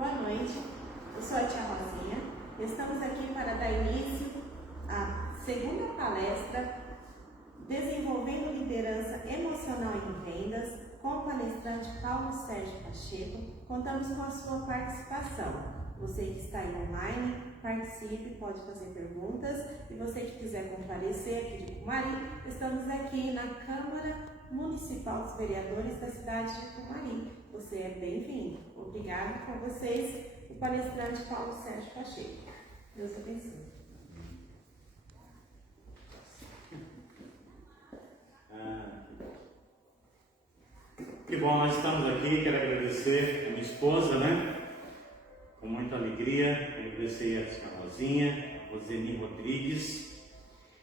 Boa noite, eu sou a tia Rosinha. Estamos aqui para dar início à segunda palestra Desenvolvendo Liderança Emocional em Vendas, com o palestrante Paulo Sérgio Pacheco. Contamos com a sua participação. Você que está aí online, participe, pode fazer perguntas. E você que quiser comparecer aqui de Cumari, estamos aqui na Câmara Municipal dos Vereadores da cidade de Cumari. Você é bem-vindo. Obrigado com vocês, o palestrante Paulo Sérgio Pacheco. Deus abençoe. Que bom, nós estamos aqui. Quero agradecer a minha esposa, com muita alegria. Quero agradecer a senhora Rosinha, Roseni Rodrigues.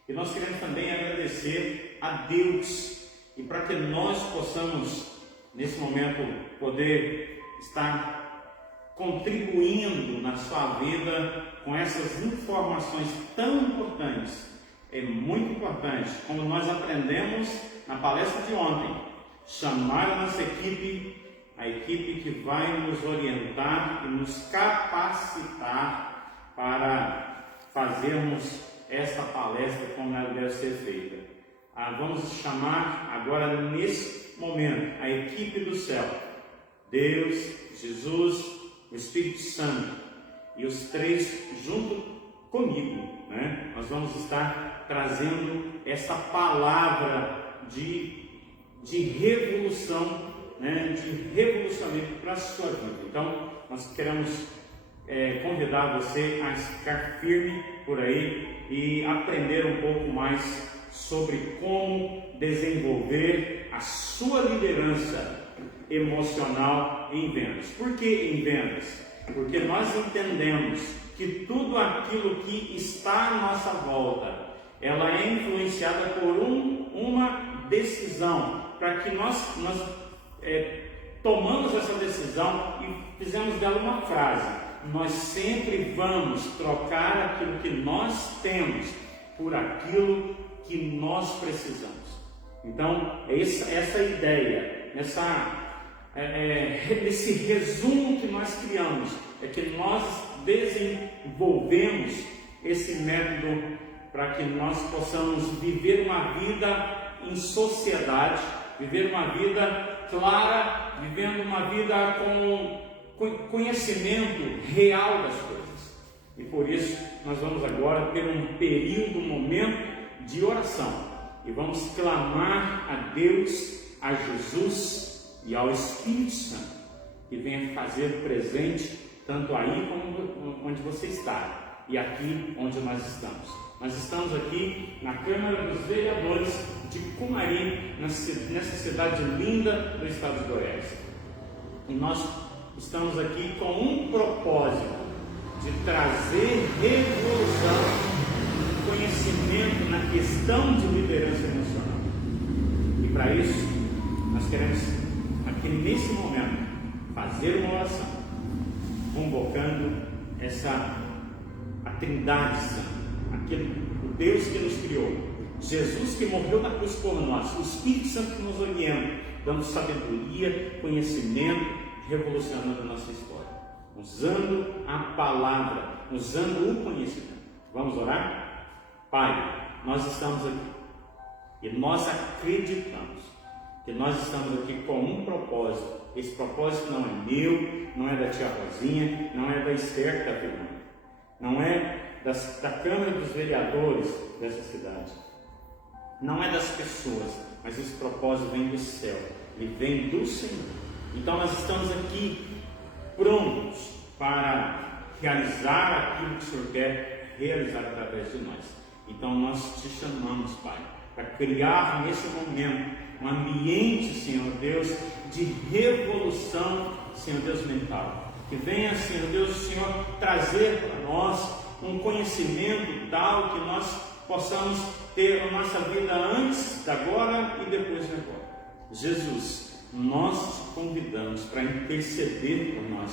E nós queremos também agradecer a Deus. E para que nós possamos, nesse momento, poder estar contribuindo na sua vida com essas informações tão importantes. É muito importante, como nós aprendemos na palestra de ontem, chamar a nossa equipe, a equipe que vai nos orientar e nos capacitar para fazermos esta palestra como ela deve ser feita. Vamos chamar agora, nesse momento, a equipe do céu, Deus, Jesus, o Espírito Santo, e os três junto comigo, Nós vamos estar trazendo essa palavra de revolução, de revolucionamento para a sua vida. Então, nós queremos convidar você a ficar firme por aí e aprender um pouco mais sobre como desenvolver a sua liderança emocional em vendas. Por que em vendas? Porque nós entendemos que tudo aquilo que está à nossa volta, ela é influenciada por uma decisão, para que nós tomamos essa decisão e fizemos dela uma frase: nós sempre vamos trocar aquilo que nós temos por aquilo que nós precisamos. Então, essa ideia, esse resumo que nós criamos, é que nós desenvolvemos esse método para que nós possamos viver uma vida em sociedade, viver uma vida clara, vivendo uma vida com conhecimento real das coisas. E por isso nós vamos agora ter um período, um momento de oração, e vamos clamar a Deus, a Jesus e ao Espírito Santo, que venha fazer presente tanto aí como onde você está e aqui onde nós estamos. Nós estamos aqui na Câmara dos Vereadores de Cumari, nessa cidade linda do estado de Goiás. E nós estamos aqui com um propósito de trazer revolução, conhecimento na questão de liderança emocional. E para isso, nós queremos aqui nesse momento fazer uma oração, convocando a Trindade Santa. O Deus que nos criou, Jesus que morreu na cruz por nós, o Espírito Santo que nos orienta, dando sabedoria, conhecimento, revolucionando a nossa história, usando a palavra, usando o conhecimento. Vamos orar? Pai, nós estamos aqui e nós acreditamos que nós estamos aqui com um propósito. Esse propósito não é meu, não é da tia Rosinha, não é da Esther que está filmando, não é da Câmara dos Vereadores dessa cidade, não é das pessoas, mas esse propósito vem do céu, ele vem do Senhor. Então nós estamos aqui prontos para realizar aquilo que o Senhor quer realizar através de nós. Então nós te chamamos, Pai, para criar nesse momento um ambiente, Senhor Deus, de revolução, Senhor Deus, mental. Que venha, Senhor Deus, o Senhor trazer para nós um conhecimento tal que nós possamos ter a nossa vida antes da agora e depois de agora. Jesus, nós te convidamos para interceder por nós,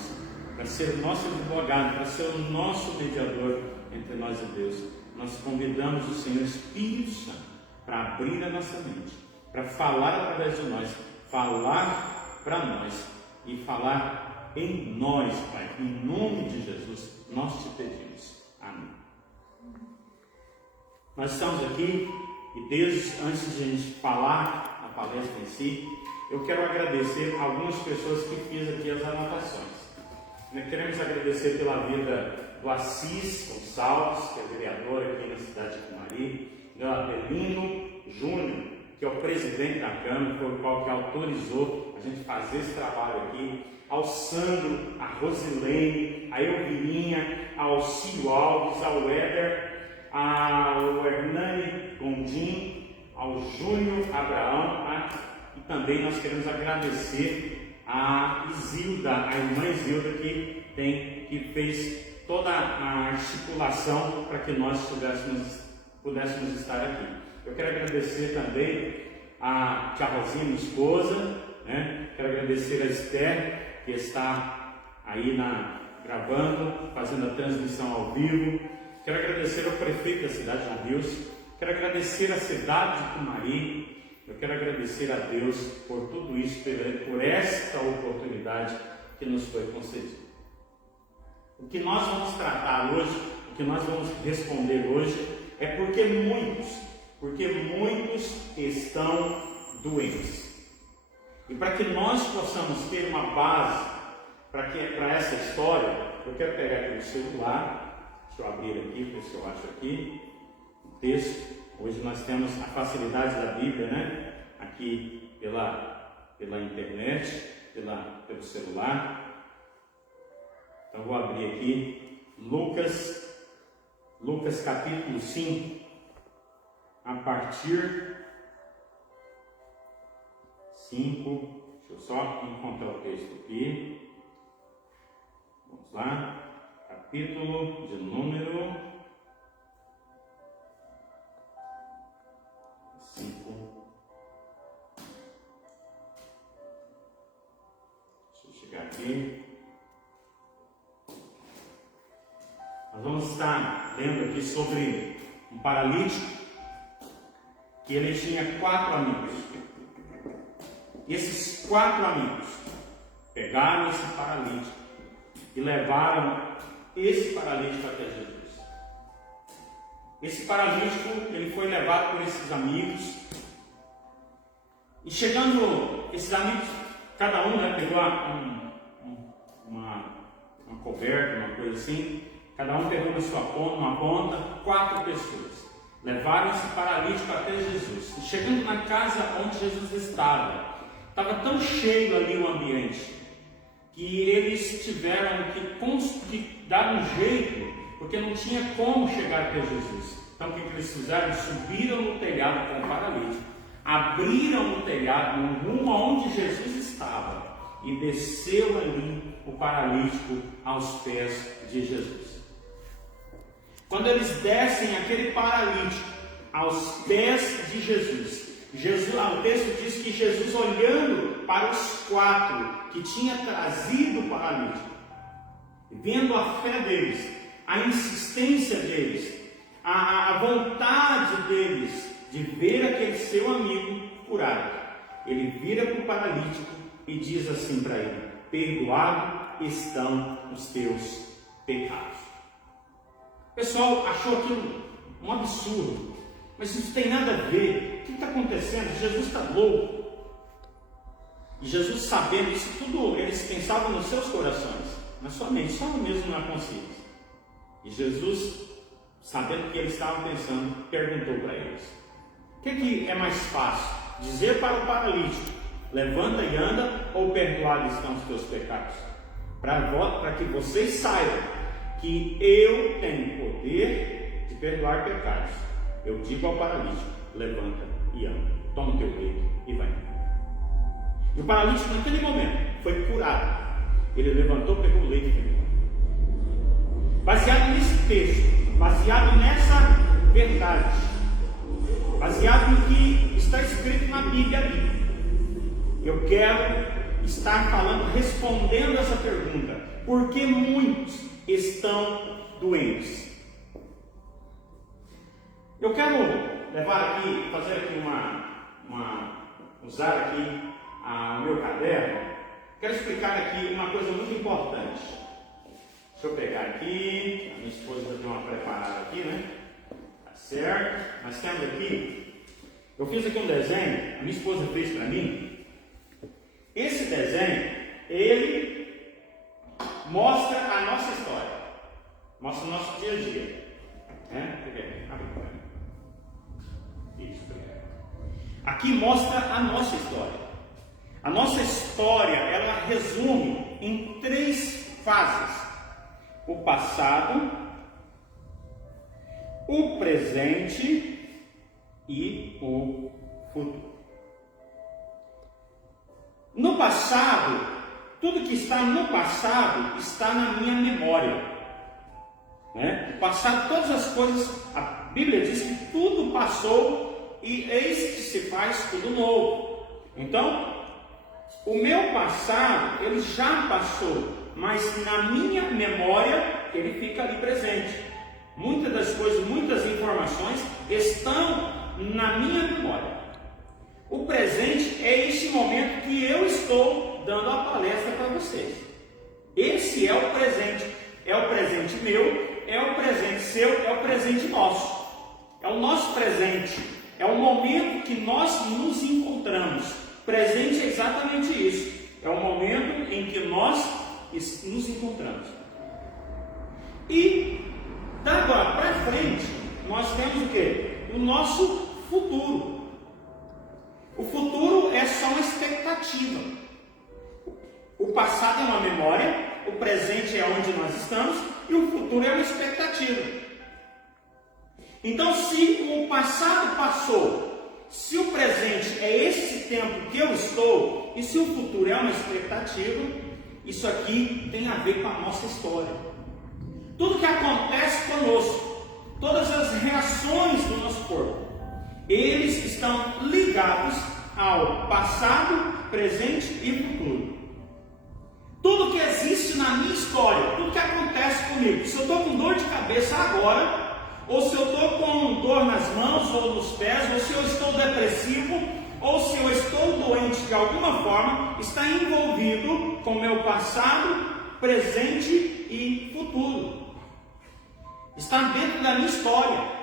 para ser o nosso advogado, para ser o nosso mediador entre nós e Deus. Nós convidamos o Senhor Espírito Santo para abrir a nossa mente, para falar através de nós, falar para nós e falar em nós, Pai, em nome de Jesus, nós te pedimos. Amém. Nós estamos aqui e desde antes de a gente falar a palestra em si, eu quero agradecer algumas pessoas que fiz aqui as anotações. Queremos agradecer pela vida do Assis Gonçalves, que é vereador aqui na cidade de Cumari, do Abelino Júnior, que é o presidente da Câmara, foi o qual que autorizou a gente fazer esse trabalho aqui, ao Sandro, a Rosilene, a Elvininha, ao Cílio Alves, ao Éder, ao Hernani Gondim, ao Júnior Abraão, e também nós queremos agradecer a Isilda, a irmã Isilda, que fez toda a articulação para que nós pudéssemos estar aqui. Eu quero agradecer também a tia Rosinha, minha esposa, Quero agradecer a Esther, que está aí gravando, fazendo a transmissão ao vivo. Quero agradecer ao prefeito da cidade de Deus. Quero agradecer a cidade de Cumari. Eu quero agradecer a Deus por tudo isso, por esta oportunidade que nos foi concedida. O que nós vamos tratar hoje, o que nós vamos responder hoje, é porque muitos estão doentes. E para que nós possamos ter uma base para essa história, eu quero pegar aqui o celular, deixa eu abrir aqui, ver se eu acho aqui, o texto. Hoje nós temos a facilidade da Bíblia, aqui pela internet, pelo celular. Então vou abrir aqui Lucas capítulo 5, a partir 5, deixa eu só encontrar o texto aqui. Vamos lá, capítulo de número 5. Deixa eu chegar aqui. Nós vamos estar lendo aqui sobre um paralítico que ele tinha 4 amigos. E esses 4 amigos pegaram esse paralítico e levaram esse paralítico até Jesus. Esse paralítico, ele foi levado por esses amigos, e chegando esses amigos, cada um pegou uma coberta, uma coisa assim, cada um pegou uma ponta, 4 pessoas levaram esse paralítico até Jesus. E chegando na casa onde Jesus estava tão cheio ali o ambiente, que eles tiveram que dar um jeito, porque não tinha como chegar até Jesus. Então o que eles fizeram? Subiram no telhado com o paralítico, abriram o telhado no rumo aonde Jesus estava, e desceu ali o paralítico aos pés de Jesus. Quando eles descem aquele paralítico aos pés de Jesus, o texto diz que Jesus, olhando para os 4 que tinha trazido o paralítico, vendo a fé deles, a insistência deles, a vontade deles de ver aquele seu amigo curado, ele vira para o paralítico e diz assim para ele: perdoado estão os teus pecados. O pessoal achou aquilo um absurdo, mas isso tem nada a ver. O que está acontecendo? Jesus está louco. E Jesus, sabendo isso tudo, eles pensavam nos seus corações, na sua mente, só mesmo na consciência. E Jesus, sabendo o que eles estavam pensando, perguntou para eles: o que é mais fácil? Dizer para o paralítico: levanta e anda, ou perdoados estão os teus pecados? Para que vocês saibam que eu tenho poder de perdoar pecados, eu digo ao paralítico: levanta e anda, toma o teu leito e vai. E o paralítico naquele momento foi curado. Ele levantou, pegou o leito e foi. Baseado nesse texto, baseado nessa verdade, baseado no que está escrito na Bíblia ali, eu quero estar respondendo essa pergunta: por que muitos estão doentes? Eu quero fazer aqui usar aqui o meu caderno, quero explicar aqui uma coisa muito importante. Deixa eu pegar aqui, a minha esposa já deu uma preparada aqui, né? Tá certo? Nós temos aqui, eu fiz aqui um desenho, a minha esposa fez para mim. Esse desenho, ele mostra a nossa história, mostra o nosso dia a dia. Isso, aqui mostra a nossa história. A nossa história, ela resume em 3 fases: o passado, o presente e o futuro. No passado, tudo que está no passado está na minha memória. O passado, todas as coisas, a Bíblia diz que tudo passou e eis que se faz tudo novo. Então, o meu passado, ele já passou, mas na minha memória ele fica ali presente. Muitas das coisas, muitas informações estão na minha memória. O presente é este momento que eu estou dando a palestra para vocês. Esse é o presente. É o presente meu, é o presente seu, é o presente nosso. É o nosso presente. É o momento que nós nos encontramos. Presente é exatamente isso. É o momento em que nós nos encontramos. E da agora para frente, nós temos o quê? O nosso futuro. O futuro é só uma expectativa. O passado é uma memória, o presente é onde nós estamos e o futuro é uma expectativa. Então, se o passado passou, se o presente é esse tempo que eu estou e se o futuro é uma expectativa, isso aqui tem a ver com a nossa história. Tudo que acontece conosco, todas as reações do nosso corpo, eles estão ligados ao passado, presente e futuro. Tudo que existe na minha história, tudo que acontece comigo, se eu estou com dor de cabeça agora, ou se eu estou com dor nas mãos ou nos pés, ou se eu estou depressivo, ou se eu estou doente de alguma forma, está envolvido com o meu passado, presente e futuro. Está dentro da minha história.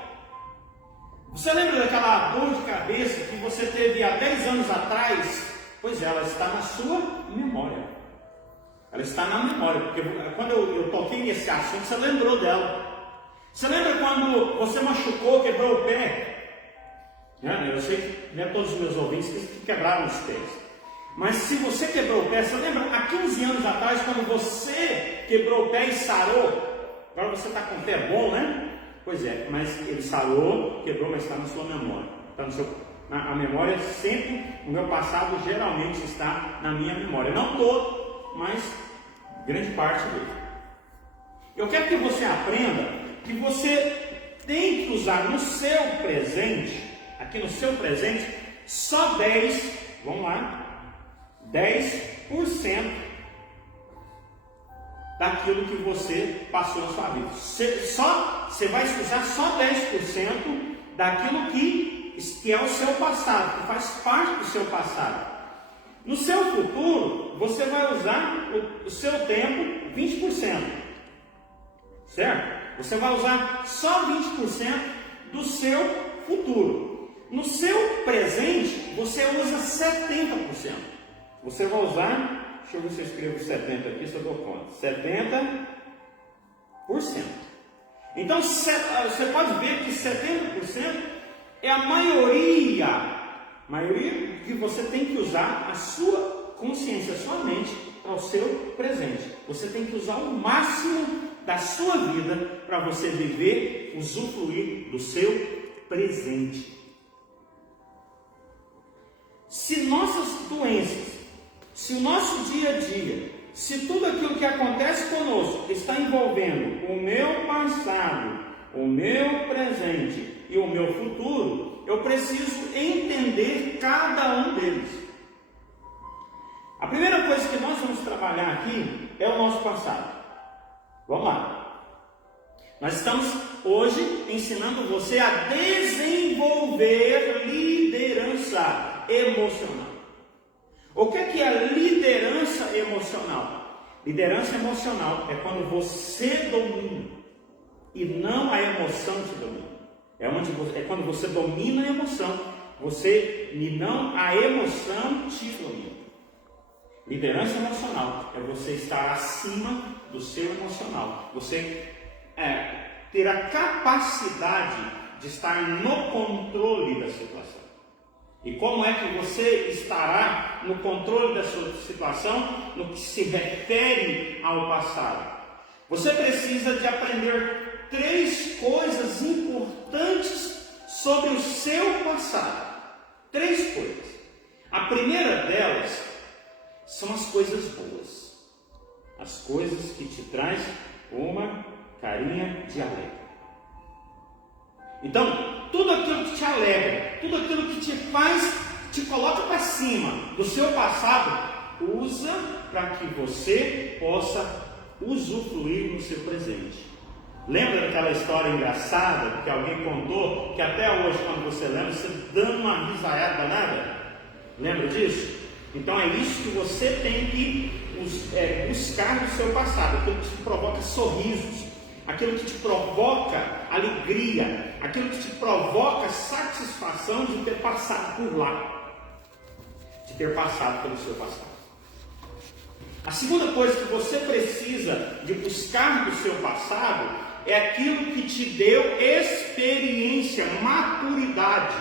Você lembra daquela dor de cabeça que você teve há 10 anos atrás? Pois é, ela está na sua memória. Ela está na memória, porque quando eu toquei nesse assunto, você lembrou dela. Você lembra quando você machucou, quebrou o pé? Eu sei que não é todos os meus ouvintes que quebraram os pés. Mas se você quebrou o pé, você lembra há 15 anos atrás, quando você quebrou o pé e sarou? Agora você está com o pé bom, né? Pois é, mas ele sarou, quebrou, mas está na sua memória. Está no seu, a memória sempre, o meu passado geralmente está na minha memória. Não todo, mas grande parte dele. Eu quero que você aprenda que você tem que usar no seu presente, aqui no seu presente, só 10, vamos lá, 10% daquilo que você passou na sua vida. Você vai usar só 10% daquilo que é o seu passado, que faz parte do seu passado. No seu futuro, você vai usar o seu tempo 20%. Certo? Você vai usar só 20% do seu futuro. No seu presente, você usa 70%. Você vai usar... Deixa eu ver se eu escrevo 70 aqui, se eu dou conta. 70%. Então, você pode ver que 70% é a maioria que você tem que usar a sua consciência, a sua mente, para o seu presente. Você tem que usar o máximo da sua vida para você viver, usufruir do seu presente. Se nossas doenças, se o nosso dia a dia, se tudo aquilo que acontece conosco está envolvendo o meu passado, o meu presente e o meu futuro, eu preciso entender cada um deles. A primeira coisa que nós vamos trabalhar aqui é o nosso passado. Vamos lá. Nós estamos hoje ensinando você a desenvolver liderança emocional. O que é a liderança emocional? Liderança emocional é quando você domina e não a emoção te domina. É quando você domina a emoção, e não a emoção te domina. Liderança emocional é você estar acima do seu emocional. Você ter a capacidade de estar no controle da situação. E como é que você estará no controle da sua situação no que se refere ao passado? Você precisa de aprender 3 coisas importantes sobre o seu passado. 3 coisas. A primeira delas são as coisas boas. As coisas que te traz uma carinha de alegre. Então, tudo aquilo que te alegra, tudo aquilo que te faz, te coloca para cima do seu passado, usa para que você possa usufruir no seu presente. Lembra daquela história engraçada que alguém contou, que até hoje, quando você lembra, você dando uma risaiada danada? Lembra disso? Então é isso que você tem que buscar no seu passado, aquilo que te provoca sorrisos, aquilo que te provoca alegria, aquilo que te provoca satisfação de ter passado por lá, de ter passado pelo seu passado. A segunda coisa que você precisa de buscar do seu passado é aquilo que te deu experiência, maturidade,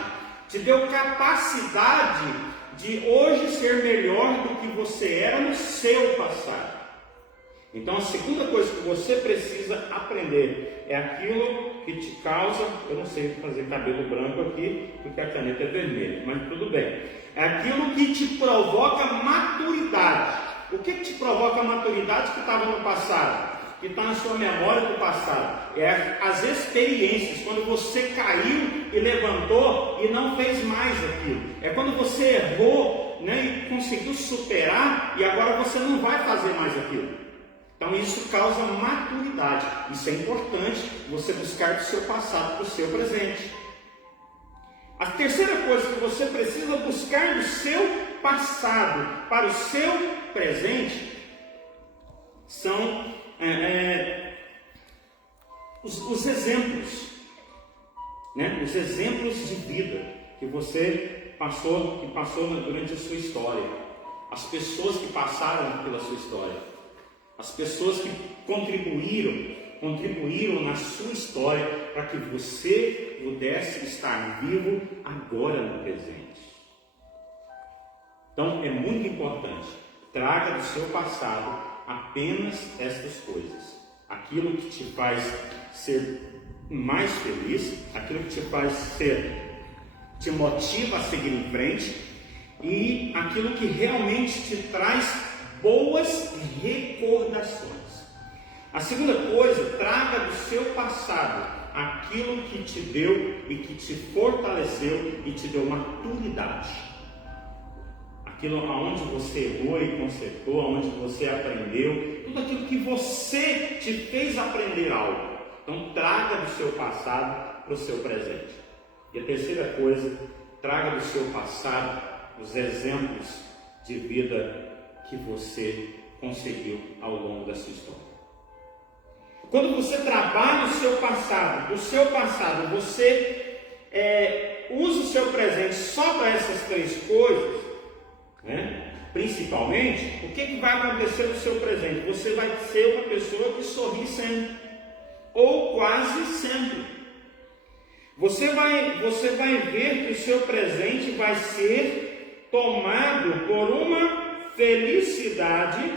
te deu capacidade de hoje ser melhor do que você era no seu passado. Então a segunda coisa que você precisa aprender é aquilo que te causa, eu não sei fazer cabelo branco aqui, porque a caneta é vermelha, mas tudo bem. É aquilo que te provoca maturidade. O que te provoca maturidade que estava no passado? Que está na sua memória do passado? É as experiências, quando você caiu e levantou e não fez mais aquilo. É quando você errou, né, e conseguiu superar e agora você não vai fazer mais aquilo. Então isso causa maturidade. Isso é importante, você buscar do seu passado para o seu presente. A terceira coisa que você precisa buscar do seu passado para o seu presente são os exemplos, né? Os exemplos de vida que você passou durante a sua história, as pessoas que passaram pela sua história, as pessoas que contribuíram na sua história para que você pudesse estar vivo agora no presente. Então é muito importante, traga do seu passado apenas estas coisas, aquilo que te faz ser mais feliz, aquilo que te motiva a seguir em frente e aquilo que realmente te traz boas recordações. A segunda coisa, traga do seu passado aquilo que te deu e que te fortaleceu e te deu maturidade. Aquilo aonde você errou e consertou, aonde você aprendeu, tudo aquilo que você te fez aprender algo. Então traga do seu passado para o seu presente. E a terceira coisa, traga do seu passado os exemplos de vida que você conseguiu ao longo da sua história. Quando você trabalha o seu passado, do seu passado, você usa o seu presente só para essas 3 coisas, né? Principalmente, o que vai acontecer no seu presente? Você vai ser uma pessoa que sorri sempre, ou quase sempre. Você vai ver que o seu presente vai ser tomado por uma felicidade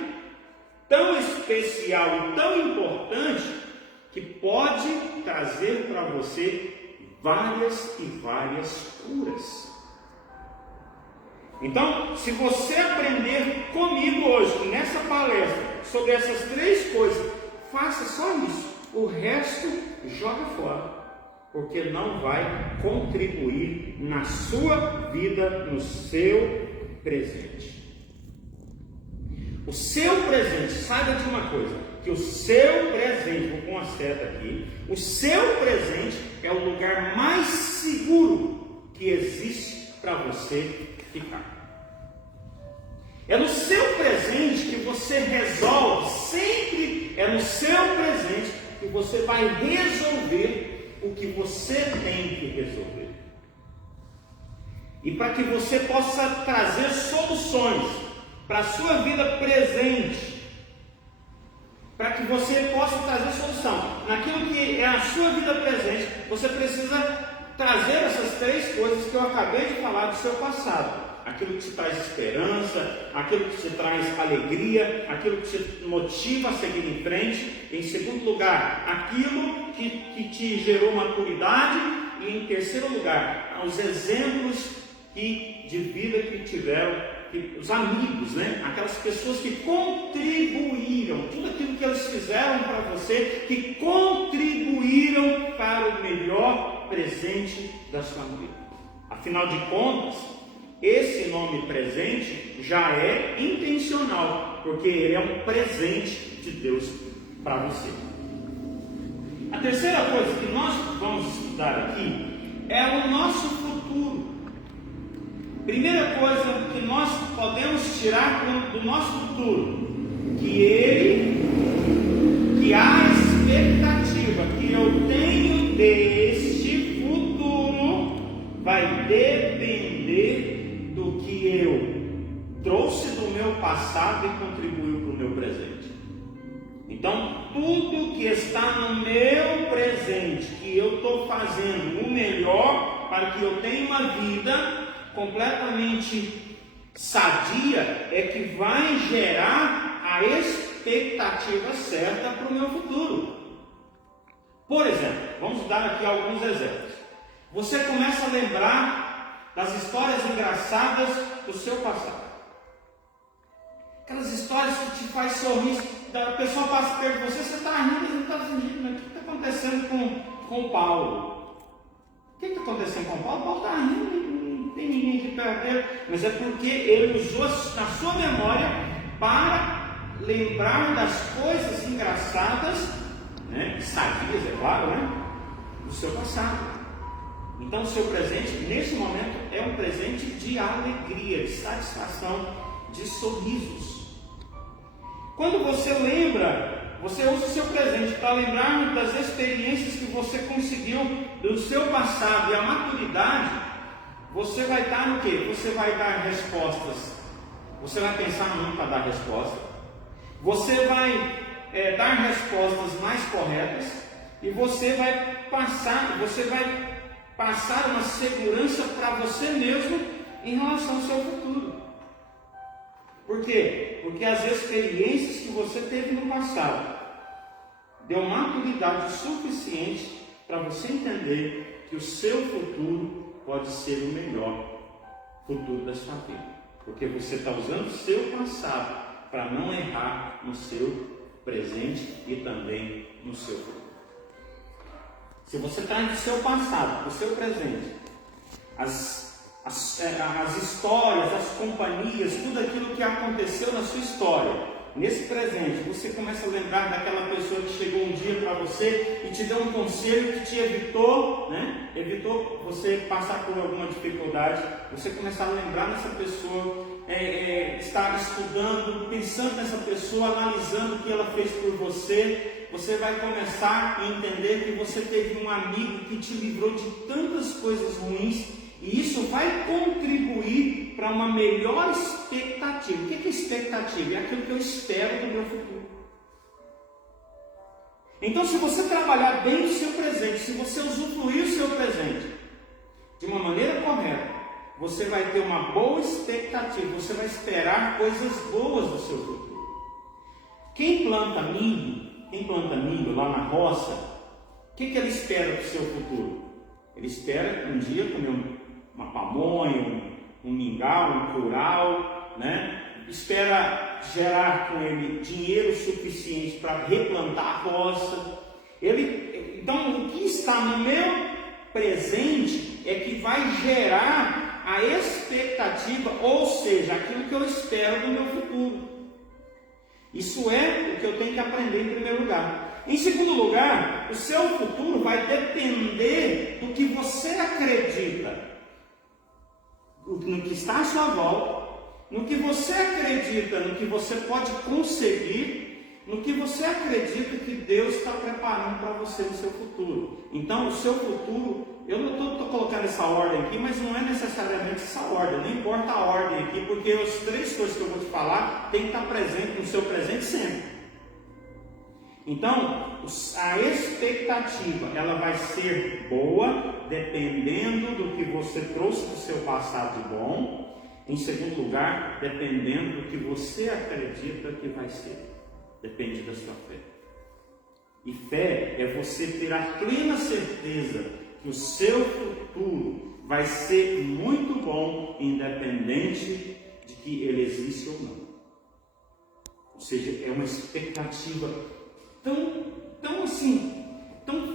tão especial e tão importante que pode trazer para você várias e várias curas. Então, se você aprender comigo hoje, nessa palestra, sobre essas 3 coisas, faça só isso. O resto joga fora, porque não vai contribuir na sua vida, no seu presente. O seu presente, saiba de uma coisa, que o seu presente, vou pôr uma seta aqui, o seu presente é o lugar mais seguro que existe para você ficar. É no seu presente que você resolve, sempre é no seu presente que você vai resolver o que você tem que resolver. E para que você possa trazer soluções para a sua vida presente, para que você possa trazer solução naquilo que é a sua vida presente, você precisa trazer essas três coisas que eu acabei de falar do seu passado. Aquilo que te traz esperança, aquilo que te traz alegria, aquilo que te motiva a seguir em frente. Em segundo lugar, aquilo que te gerou maturidade. E em terceiro lugar, os exemplos de vida que tiveram, os amigos, né? Aquelas pessoas que contribuíram, tudo aquilo que eles fizeram para você, que contribuíram para o melhor presente da sua vida. Afinal de contas, esse nome presente já é intencional, porque ele é um presente de Deus para você. A terceira coisa que nós vamos estudar aqui é o nosso futuro. Primeira coisa que nós podemos tirar do nosso futuro, que a expectativa que eu tenho deste futuro vai depender do que eu trouxe do meu passado e contribuiu para o meu presente. Então, tudo que está no meu presente, que eu estou fazendo o melhor para que eu tenha uma vida completamente sadia, é que vai gerar a expectativa certa para o meu futuro. Por exemplo, vamos dar aqui alguns exemplos. Você começa a lembrar das histórias engraçadas do seu passado. Aquelas histórias que te faz sorrir. A pessoa passa perto de você, você está rindo, você está fingindo. O que está acontecendo com o Paulo? O que está acontecendo com o Paulo? O Paulo está rindo, não tem ninguém aqui perto dele. Mas é porque ele usou na sua memória para lembrar das coisas engraçadas, né? Sadias, é claro, né? Do seu passado. Então, o seu presente, nesse momento, é um presente de alegria, de satisfação, de sorrisos. Quando você lembra, você usa o seu presente para lembrar das experiências que você conseguiu do seu passado e a maturidade, você vai estar no quê? Você vai dar respostas. Você vai pensar muito para dar resposta. Você vai dar respostas mais corretas e você vai passar uma segurança para você mesmo em relação ao seu futuro. Por quê? Porque as experiências que você teve no passado deu maturidade suficiente para você entender que o seu futuro pode ser o melhor futuro da sua vida. Porque você está usando o seu passado para não errar no seu presente e também no seu futuro. Se você traz do seu passado para o seu presente, as histórias, as companhias, tudo aquilo que aconteceu na sua história, nesse presente, você começa a lembrar daquela pessoa que chegou um dia para você e te deu um conselho que te evitou, né? Evitou você passar por alguma dificuldade. Você começar a lembrar dessa pessoa, estar estudando, pensando nessa pessoa, analisando o que ela fez por você. Você vai começar a entender que você teve um amigo que te livrou de tantas coisas ruins. E isso vai contribuir para uma melhor expectativa. O que é expectativa? É aquilo que eu espero do meu futuro. Então, se você trabalhar bem o seu presente, se você usufruir o seu presente de uma maneira correta, você vai ter uma boa expectativa, você vai esperar coisas boas do seu futuro. Quem planta milho lá na roça, o que ele espera do seu futuro? Ele espera um dia comer uma pamonha, um mingau, um curau, né? Espera gerar com ele dinheiro suficiente para replantar a roça. Então, o que está no meu presente é que vai gerar a expectativa, ou seja, aquilo que eu espero do meu futuro. Isso é o que eu tenho que aprender em primeiro lugar. Em segundo lugar, o seu futuro vai depender do que você acredita, no que está à sua volta no que você acredita, no que você pode conseguir, no que você acredita que Deus está preparando para você no seu futuro. Então, o seu futuro, eu não estou colocando essa ordem aqui, mas não é necessariamente essa ordem, não importa a ordem aqui, porque as três coisas que eu vou te falar tem que estar presente no seu presente sempre. Então, a expectativa, ela vai ser boa, dependendo do que você trouxe do seu passado de bom. Em segundo lugar, dependendo do que você acredita que vai ser. Depende da sua fé. E fé é você ter a plena certeza que o seu futuro vai ser muito bom, independente de que ele existe ou não. Ou seja, é uma expectativa tão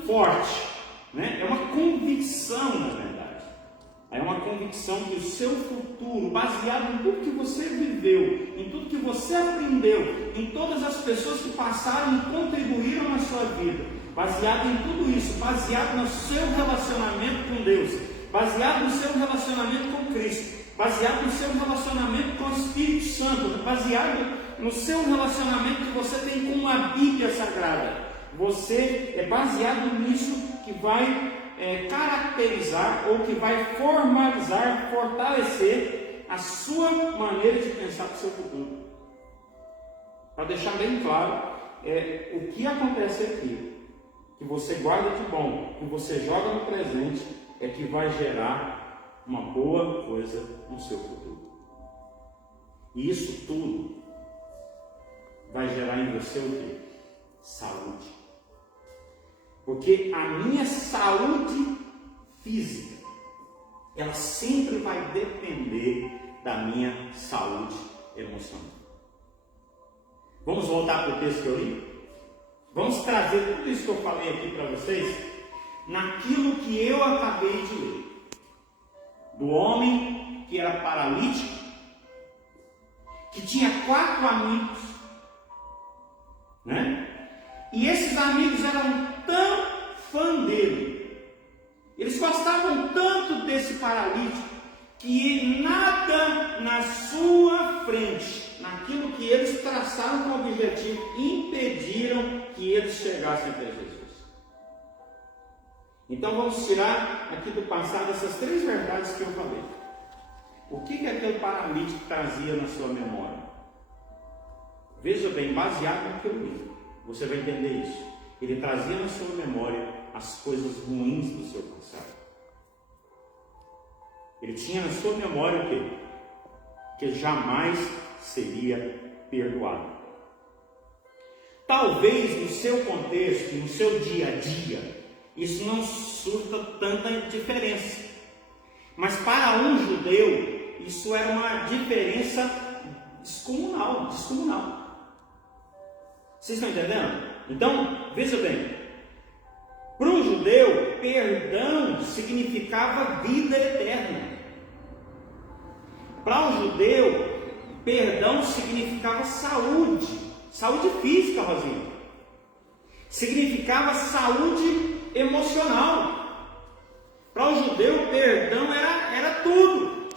forte, né? É uma convicção, na verdade. É uma convicção que o seu futuro, baseado em tudo que você viveu, em tudo que você aprendeu, em todas as pessoas que passaram e contribuíram na sua vida, baseado em tudo isso, baseado no seu relacionamento com Deus, baseado no seu relacionamento com Cristo, baseado no seu relacionamento com o Espírito Santo, baseado no seu relacionamento que você tem com a Bíblia Sagrada. Você é baseado nisso que vai caracterizar ou que vai formalizar, fortalecer a sua maneira de pensar para o seu futuro. Para deixar bem claro, o que acontece aqui, que você guarda de bom, que você joga no presente, é que vai gerar uma boa coisa no seu futuro. E isso tudo vai gerar em você o quê? Saúde. Porque a minha saúde física, ela sempre vai depender da minha saúde emocional. Vamos voltar para o texto que eu li? Vamos trazer tudo isso que eu falei aqui para vocês naquilo que eu acabei de ler. Do homem que era paralítico, que tinha 4 amigos, né? E esses amigos eram tão fã dele, eles gostavam tanto desse paralítico, que nada na sua frente, naquilo que eles traçaram como objetivo, impediram que eles chegassem até Jesus. Então vamos tirar aqui do passado essas 3 verdades que eu falei. O que aquele paralítico trazia na sua memória? Veja bem, baseado no que eu li, você vai entender isso. Ele trazia na sua memória as coisas ruins do seu passado. Ele tinha na sua memória o quê? Que jamais seria perdoado. Talvez no seu contexto, no seu dia a dia, isso não surta tanta diferença. Mas para um judeu, isso era uma diferença descomunal. Vocês estão entendendo? Então, veja bem, para um judeu, perdão significava vida eterna. Para um judeu, perdão significava saúde física, Rosinha. Significava saúde emocional. Para o judeu, perdão era tudo.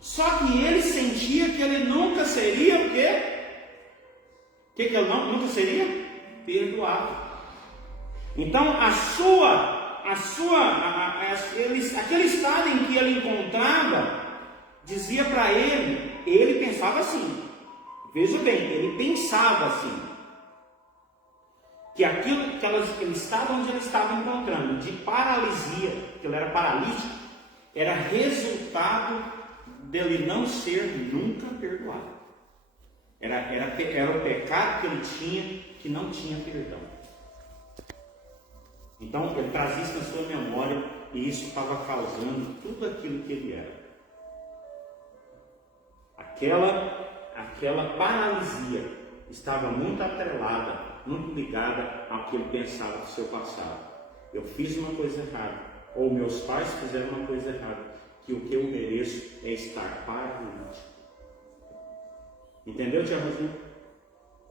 Só que ele sentia que ele nunca seria o quê? O que ele nunca seria? Perdoado. Então aquele estado em que ele encontrava dizia para ele pensava assim, veja bem, ele pensava assim, que aquele estado onde ele estava encontrando de paralisia, que ele era paralítico, era resultado dele não ser nunca perdoado. Era o pecado que ele tinha, que não tinha perdão. Então ele trazia isso na sua memória, e isso estava causando tudo aquilo que ele era. Aquela paralisia estava muito atrelada, muito ligada ao que ele pensava do seu passado. Eu fiz uma coisa errada, ou meus pais fizeram uma coisa errada, que o que eu mereço é estar paralítico. Entendeu, tia Rosinha?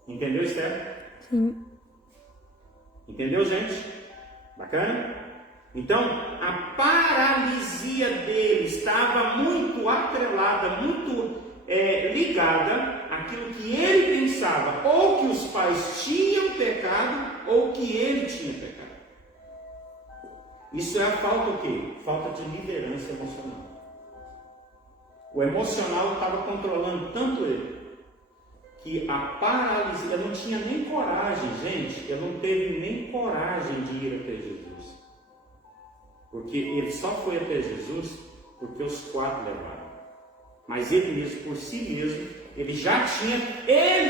Entendeu, Esther? Sim. Entendeu, gente? Bacana? Então, a paralisia dele estava muito atrelada, muito ligada àquilo que ele pensava, ou que os pais tinham pecado, ou que ele tinha pecado. Isso é a falta o quê? Falta de liderança emocional. O emocional estava controlando tanto ele, que a paralisia, ele não tinha nem coragem, gente, ele não teve nem coragem de ir até Jesus. Porque ele só foi até Jesus porque os 4 levaram. Mas ele mesmo, por si mesmo, ele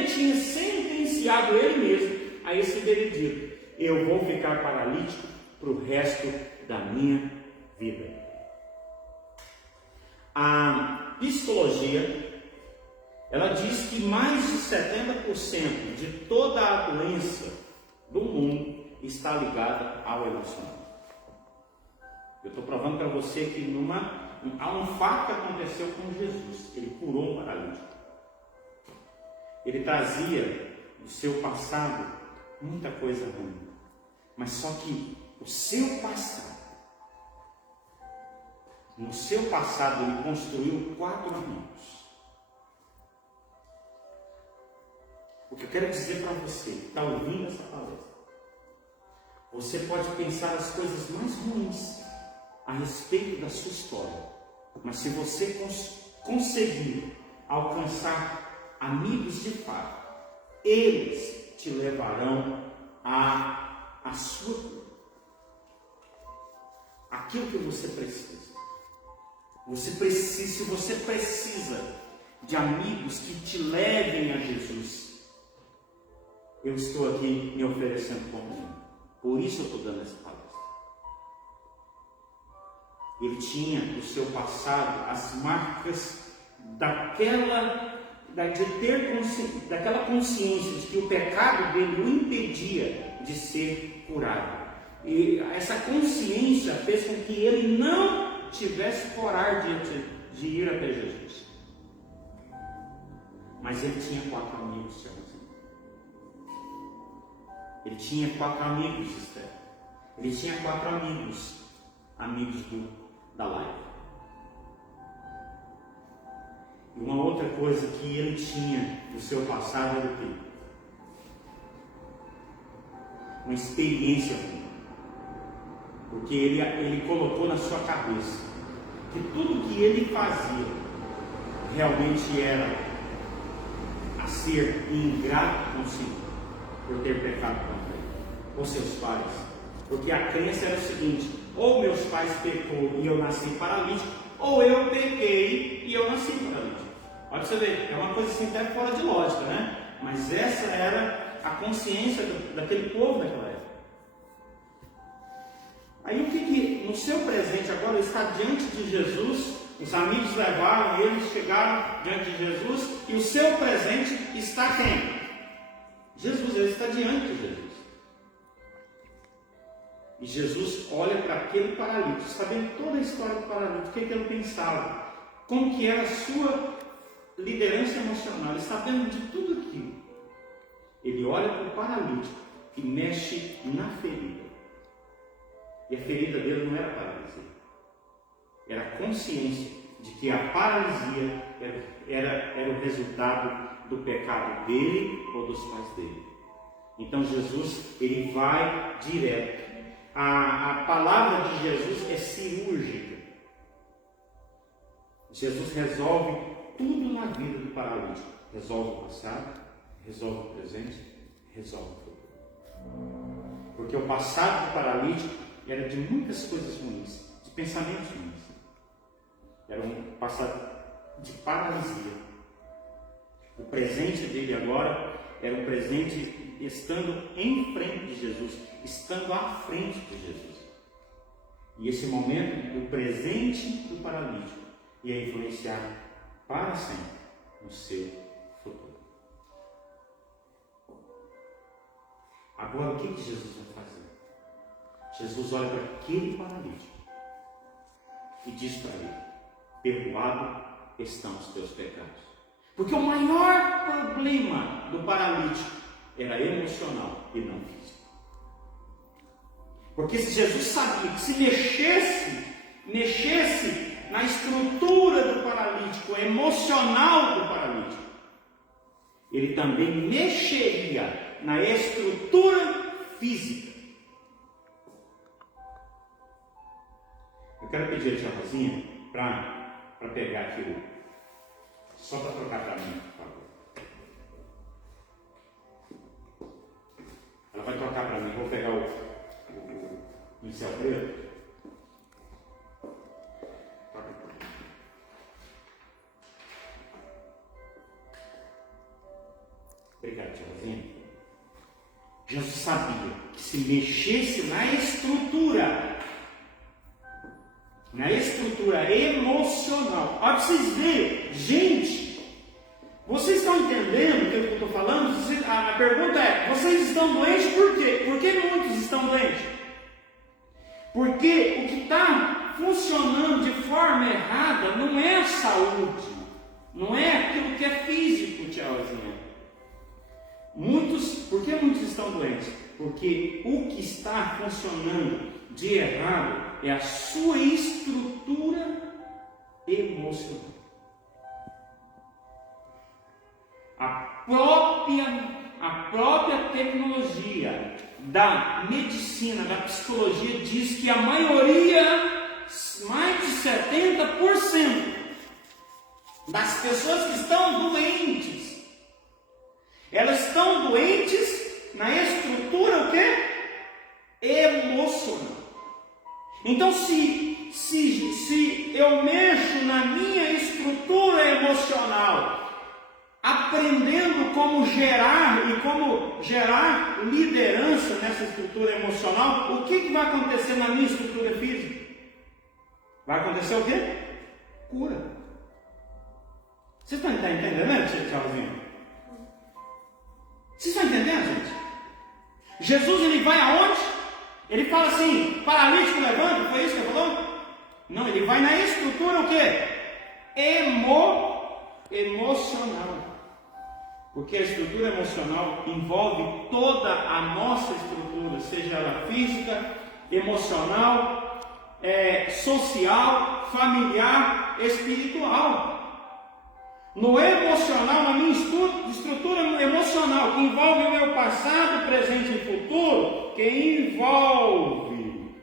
tinha sentenciado ele mesmo a esse veredito: eu vou ficar paralítico para o resto da minha vida. A psicologia, ela diz que mais de 70% de toda a doença do mundo está ligada ao emocional. Eu estou provando para você que há um fato que aconteceu com Jesus. Ele curou um paralítico. Ele trazia do seu passado muita coisa ruim. Mas só que o seu passado, no seu passado ele construiu 4 amigos. O que eu quero dizer para você que está ouvindo essa palestra, você pode pensar as coisas mais ruins a respeito da sua história, mas se você conseguir alcançar amigos de fato, eles te levarão à sua cura. Aquilo que você precisa. Se você precisa de amigos que te levem a Jesus, eu estou aqui me oferecendo como um. Por isso eu estou dando essa palestra. Ele tinha no seu passado as marcas daquela consciência de que o pecado dele o impedia de ser curado. E essa consciência fez com que ele não tivesse coragem de ir até Jesus. Mas ele tinha 4 amigos, ele tinha 4 amigos, Esther. Ele tinha 4 amigos da live. E uma outra coisa que ele tinha no seu passado era o quê? Uma experiência ruim. Porque ele colocou na sua cabeça que tudo que ele fazia realmente era a ser ingrato consigo por ter pecado contra ele, ou seus pais. Porque a crença era o seguinte: ou meus pais pecou e eu nasci paralítico, ou eu pequei e eu nasci paralítico. Olha você ver, é uma coisa assim até fora de lógica, né? Mas essa era a consciência daquele povo daquela época. Aí o que no seu presente agora está diante de Jesus? Os amigos levaram, eles chegaram diante de Jesus, e o seu presente está quem? Jesus, ele está diante de Jesus. E Jesus olha para aquele paralítico, sabendo toda a história do paralítico, o que ele pensava, como que era a sua liderança emocional, ele sabendo de tudo aquilo. Ele olha para o paralítico e mexe na ferida. E a ferida dele não era paralisia, era a consciência de que a paralisia era o resultado do pecado dele ou dos pais dele. Então Jesus, ele vai direto. A palavra de Jesus é cirúrgica. Jesus resolve tudo na vida do paralítico. Resolve o passado, resolve o presente, resolve o futuro. Porque o passado do paralítico era de muitas coisas ruins, de pensamentos ruins. Era um passado de paralisia. O presente dele agora era um presente estando em frente de Jesus, estando à frente de Jesus. E esse momento, o presente do paralítico ia influenciar para sempre no seu futuro. Agora, o que Jesus vai fazer? Jesus olha para aquele paralítico e diz para ele: perdoado estão os teus pecados. Porque o maior problema do paralítico era emocional e não físico. Porque se Jesus sabia que se mexesse na estrutura do paralítico, emocional do paralítico, ele também mexeria na estrutura física. Eu quero pedir a tia Rosinha para pegar aqui, só para trocar para mim, por favor. Ela vai trocar para mim, vou pegar o pincel preto. Obrigado, tia Rosinha. Jesus sabia que se mexesse na estrutura emocional. Olha para vocês verem, gente, vocês estão entendendo o que eu estou falando? A pergunta é: vocês estão doentes por quê? Por que muitos estão doentes? Porque o que está funcionando de forma errada não é a saúde, não é aquilo que é físico, tia Rosinha. Por que muitos estão doentes? Porque o que está funcionando de errado é a sua estrutura emocional. A própria tecnologia da medicina, da psicologia, diz que a maioria, mais de 70% das pessoas que estão doentes, elas estão doentes na estrutura o quê? Emocional. Então, se eu mexo na minha estrutura emocional, aprendendo como gerar liderança nessa estrutura emocional, o que vai acontecer na minha estrutura física? Vai acontecer o quê? Cura. Vocês estão entendendo, né, tchauzinho? Vocês estão entendendo, gente? Jesus, ele vai aonde? Ele fala assim: paralítico levanta, foi isso que ele falou? Não, ele vai na estrutura o quê? Emocional. Porque a estrutura emocional envolve toda a nossa estrutura, seja ela física, emocional, social, familiar, espiritual. No emocional, na minha estrutura emocional, que envolve o meu passado, presente e futuro, que envolve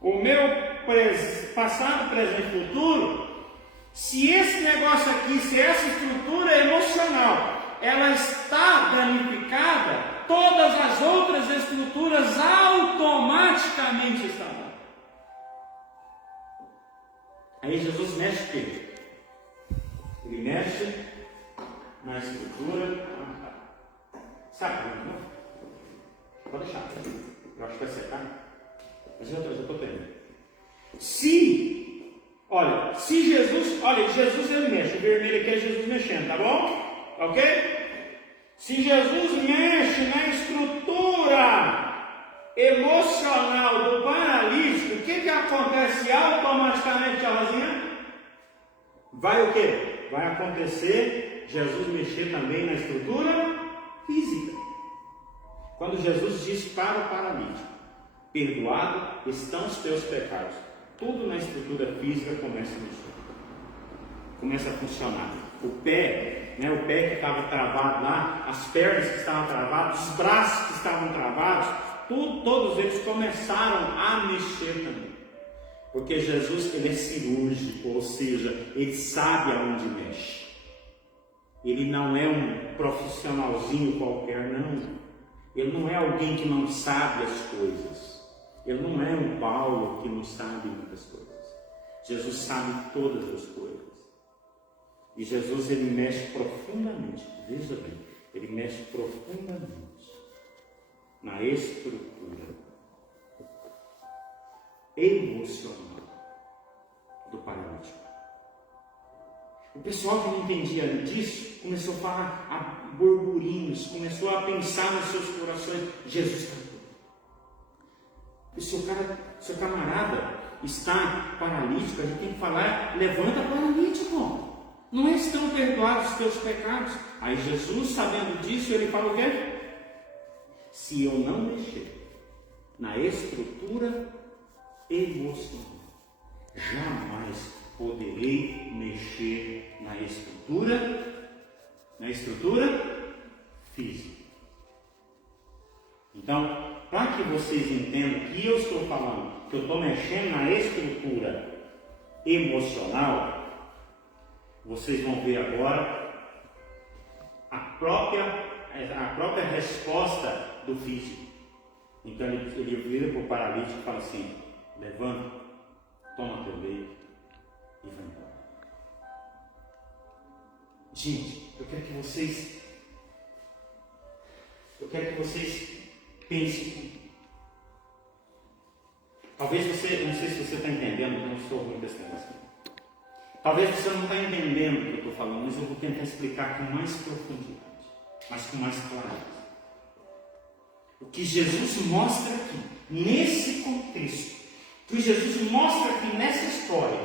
o meu passado, presente e futuro, se esse negócio aqui, se essa estrutura emocional, ela está danificada, todas as outras estruturas automaticamente estarão. Aí Jesus mexe o quê? Ele mexe na estrutura. Sabe? Pode deixar. Eu acho que vai secar. Mas eu estou tendo. Se Jesus ele mexe. O vermelho aqui é Jesus mexendo, tá bom? Ok? Se Jesus mexe na estrutura emocional do paralítico, o que acontece automaticamente, tia Rosinha? Vai o quê? Vai acontecer Jesus mexer também na estrutura física. Quando Jesus diz para o paralítico: perdoado estão os teus pecados, tudo na estrutura física começa a mexer, começa a funcionar. O pé que estava travado lá, as pernas que estavam travadas, os braços que estavam travados, todos eles começaram a mexer também. Porque Jesus, ele é cirúrgico, ou seja, ele sabe aonde mexe. Ele não é um profissionalzinho qualquer, não. Ele não é alguém que não sabe as coisas. Ele não é um Paulo que não sabe muitas coisas. Jesus sabe todas as coisas. E Jesus, ele mexe profundamente. Veja bem, ele mexe profundamente na estrutura emocional do paralítico. O pessoal que não entendia disso começou a falar a burburinhos, começou a pensar nos seus corações: Jesus está doido. O seu camarada está paralítico, a gente tem que falar: levanta paralítico, não estão perdoados os teus pecados. Aí Jesus, sabendo disso, ele fala o quê? Se eu não mexer na estrutura emocional, jamais poderei mexer na estrutura física. Então, para que vocês entendam que eu estou falando, que eu estou mexendo na estrutura emocional, vocês vão ver agora a própria resposta do físico. Então ele vira para o paralítico e fala assim: levanta, toma teu leito e vai embora. Gente, eu quero que vocês pensem comigo. Talvez você, não sei se você está entendendo, eu não estou muito desse negócio. Talvez você não está entendendo o que eu estou falando, mas eu vou tentar explicar com mais profundidade, mas com mais clareza. O que Jesus mostra aqui, nesse contexto, o que Jesus mostra aqui nessa história,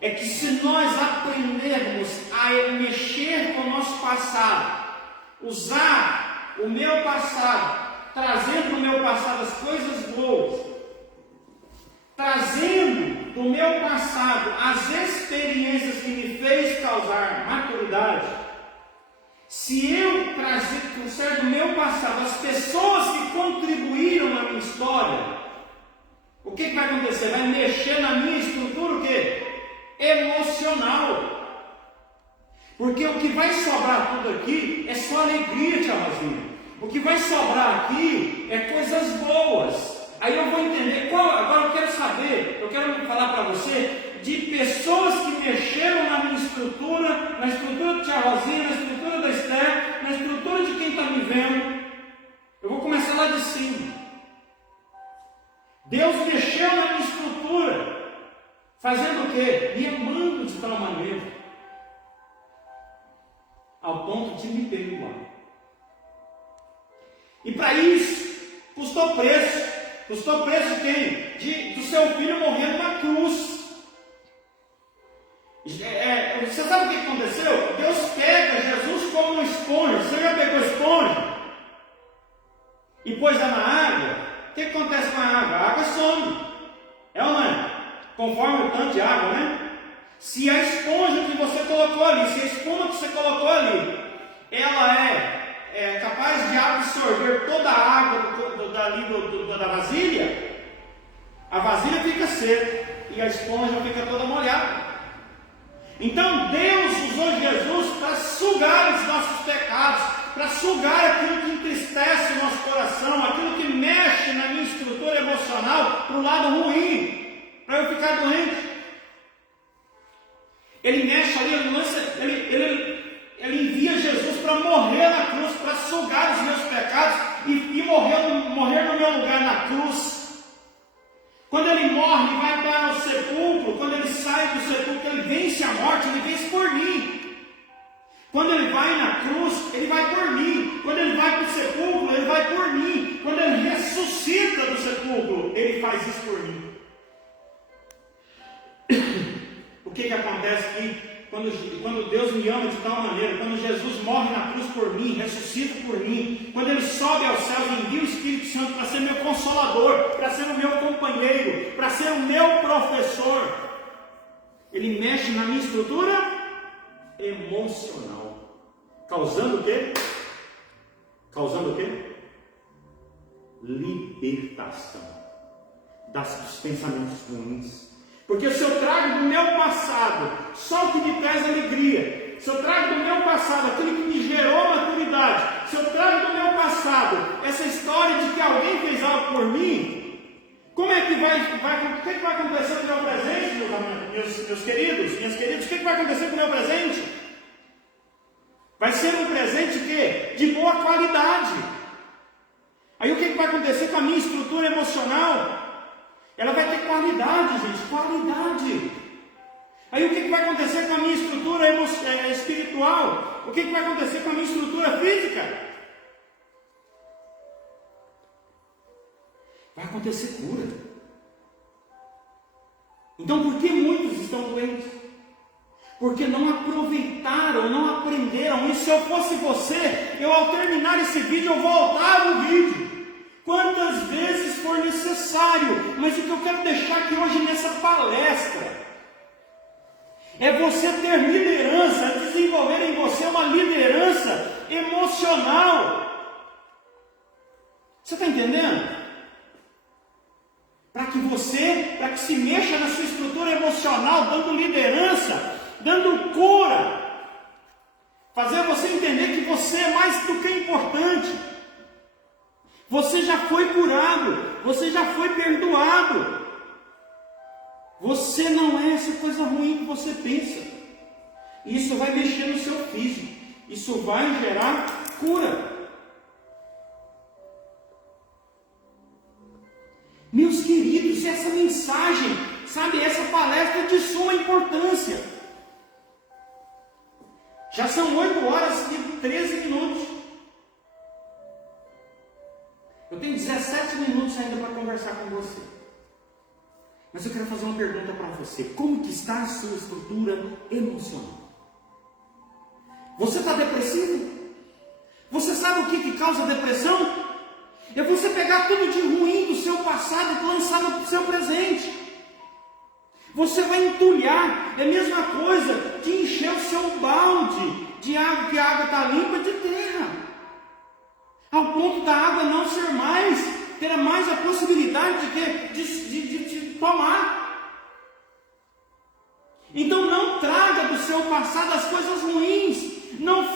é que se nós aprendermos a mexer com o nosso passado, usar o meu passado, trazendo do meu passado as coisas boas, trazendo do meu passado as experiências que me fez causar maturidade, se eu trouxer do meu passado as pessoas que contribuíram na minha história, o que vai acontecer? Vai mexer na minha estrutura o quê? Emocional. Porque o que vai sobrar tudo aqui é só alegria, tia Rosinha. O que vai sobrar aqui é coisas boas. Aí eu vou entender agora eu quero saber, eu quero falar para você de pessoas que mexeram na minha estrutura, na estrutura de tia Rosinha, na estrutura da Esther, na estrutura de quem está me vendo. Eu vou começar lá de cima. Deus mexeu na minha estrutura, fazendo o quê? Me amando de tal maneira, ao ponto de me perdoar. E para isso, custou preço. Custou preço de quem? Do seu filho morrendo na cruz. Você sabe o que aconteceu? Deus pega Jesus como uma esponja. Você já pegou esponja? E pôs ela na água? O que acontece com a água? A água some. É ou não é? Conforme o tanto de água, né? Se a esponja que você colocou ali, se a espuma que você colocou ali, ela é capaz de absorver toda a água da vasilha, a vasilha fica seca e a esponja fica toda molhada. Então Deus usou Jesus para sugar os nossos pecados, para sugar aquilo que entristece o nosso coração, aquilo que mexe na minha estrutura emocional para o lado ruim, para eu ficar doente. Ele mexe ali, ele envia Jesus para morrer na cruz, para sugar os meus pecados e morrer no meu lugar na cruz. Quando ele morre, ele vai para o sepulcro. Quando ele sai do sepulcro, ele vence a morte, ele vence por mim. Quando ele vai na cruz, ele vai por mim. Quando ele vai para o sepulcro, ele vai por mim. Quando ele ressuscita do sepulcro, ele faz isso por mim. O que acontece aqui? Quando Deus me ama de tal maneira, quando Jesus morre na cruz por mim, ressuscita por mim, quando Ele sobe aos céus e envia o Espírito Santo para ser meu consolador, para ser o meu companheiro, para ser o meu professor, Ele mexe na minha estrutura emocional, causando o quê? Libertação dos pensamentos ruins. Porque se eu trago do meu passado só o que me traz alegria, se eu trago do meu passado aquilo que me gerou maturidade, se eu trago do meu passado essa história de que alguém fez algo por mim, como é que vai acontecer com o meu presente, meus queridos, minhas queridas? O que vai acontecer com o meu presente? Vai ser um presente de boa qualidade. Aí o que vai acontecer com a minha estrutura emocional? Ela vai ter qualidade, gente, qualidade. Aí o que vai acontecer com a minha estrutura espiritual? O que vai acontecer com a minha estrutura física? Vai acontecer cura. Então por que muitos estão doentes? Porque não aproveitaram, não aprenderam. E se eu fosse você, ao terminar esse vídeo, eu voltava o vídeo. Quantas vezes for necessário, mas o que eu quero deixar aqui hoje nessa palestra É você ter liderança, desenvolver em você uma liderança emocional. Você está entendendo? Para que se mexa na sua estrutura emocional, dando liderança, dando cura, fazer você entender que você é mais do que importante. Você já foi curado, você já foi perdoado. Você não é essa coisa ruim que você pensa. Isso vai mexer no seu físico, isso vai gerar cura. Meus queridos, essa mensagem, sabe, essa palestra é de suma importância. Já são 8 horas e 13 minutos. Eu tenho 17 minutos ainda para conversar com você. Mas eu quero fazer uma pergunta para você. Como que está a sua estrutura emocional? Você está depressivo? Você sabe o que causa depressão? É você pegar tudo de ruim do seu passado e lançar no seu presente. Você vai entulhar. É a mesma coisa de encher o seu balde de água, que a água está limpa, de terra. Ao ponto da água não ser mais, ter mais a possibilidade de tomar. Então não traga do seu passado as coisas ruins. Não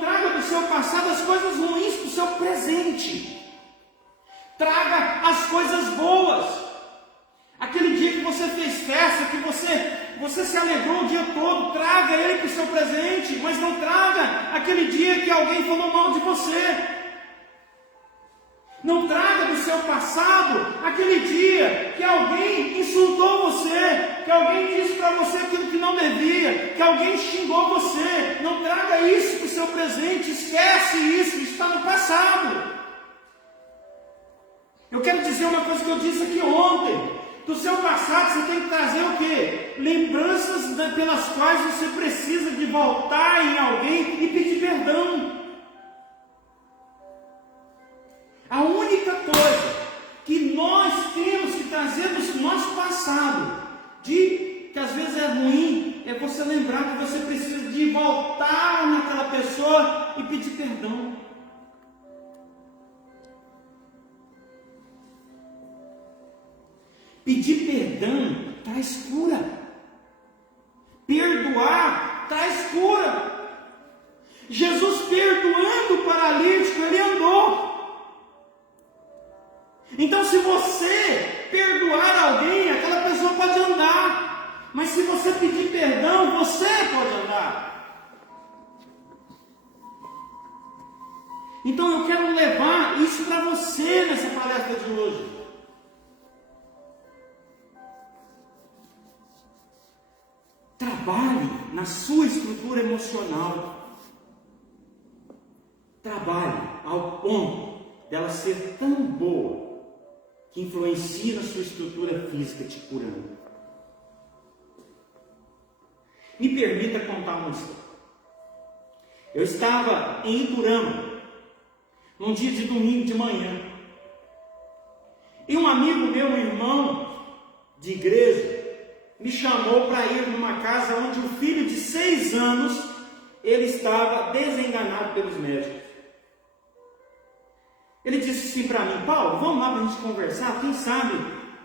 traga do seu passado as coisas ruins para o seu presente. Traga as coisas boas. Aquele dia que você fez festa, que você se alegrou o dia todo, traga ele para o seu presente, mas não traga aquele dia que alguém falou mal de você. Não traga do seu passado aquele dia que alguém insultou você, que alguém disse para você aquilo que não devia, que alguém xingou você. Não traga isso para o seu presente, esquece isso, está no passado. Eu quero dizer uma coisa que eu disse aqui ontem. Do seu passado você tem que trazer o quê? Lembranças pelas quais você precisa de voltar em alguém e pedir perdão. A única coisa que nós temos que trazer do nosso passado, que às vezes é ruim, é você lembrar que você precisa de voltar naquela pessoa e pedir perdão. Pedir perdão traz cura. Perdoar traz cura. Jesus perdoando o paralítico, ele andou. Então, se você perdoar alguém, aquela pessoa pode andar. Mas se você pedir perdão, você pode andar. Então, eu quero levar isso para você nessa palestra de hoje. Trabalhe na sua estrutura emocional. Trabalhe ao ponto dela ser tão boa que influencia na sua estrutura física, te curando. Me permita contar uma história. Eu estava em Iturama, num dia de domingo de manhã, e um amigo meu, um irmão de igreja, me chamou para ir numa casa onde o filho de 6 anos, ele estava desenganado pelos médicos. Ele disse assim para mim: Paulo, vamos lá para a gente conversar, quem sabe